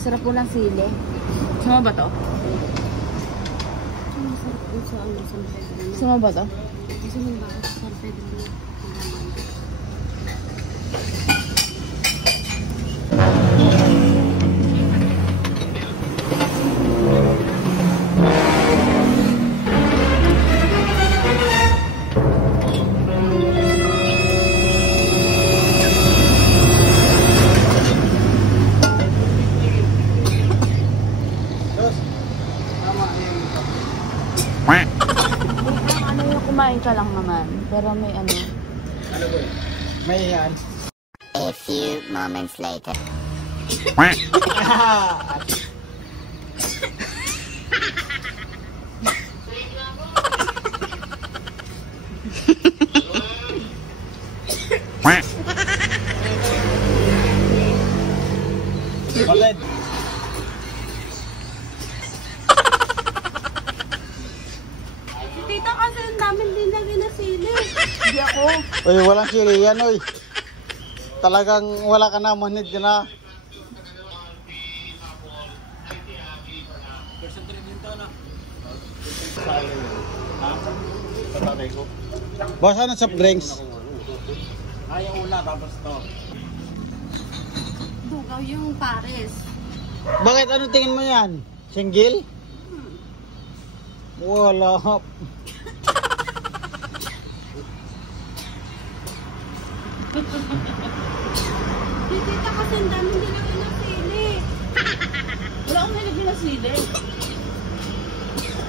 Masarap po lang sili. Sama ba to? Masarap po sa ano, San Pedro. Sama ba to? Gusto mo ba sa San Pedro? Kumain ka lang naman, pero may ano. Ano ba? May yan. A few moments later. Bakit? Tita, kasi ang dami din na ginasili. Hindi ako. Uy, walang sili yan, uy. Talagang wala ka na, manid ka na. Boss, ano soft drinks? Ayaw una, tapos to. Dugaw yung pares. Bakit? Ano tingin mo yan? Single? Wala. Tita, kasi ang dami din na ginasili. Wala akong may ginasili.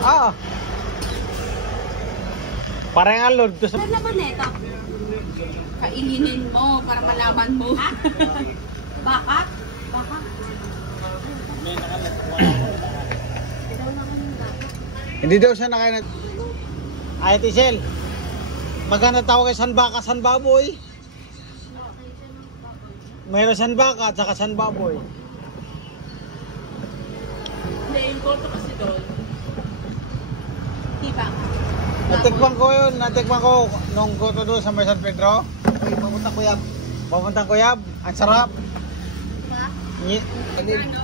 Ah. Parang nga Lord. Ano naman ito? Kainin mo para malaman mo. Baka? Baka? Hindi daw siya nakain. Ay, Tisel. Maganda tawag kay Sanbaka, Sanbaboy. Mayroon Sanbaka at saka Sanbaboy. Hindi, yung koto kasi doon. Diba? Natikman ko yun. Natikman ko nung goto doon sa may San Pedro. Uy, papuntang Kuyab. Papuntang Kuyab. Ang sarap. Diba? Ano?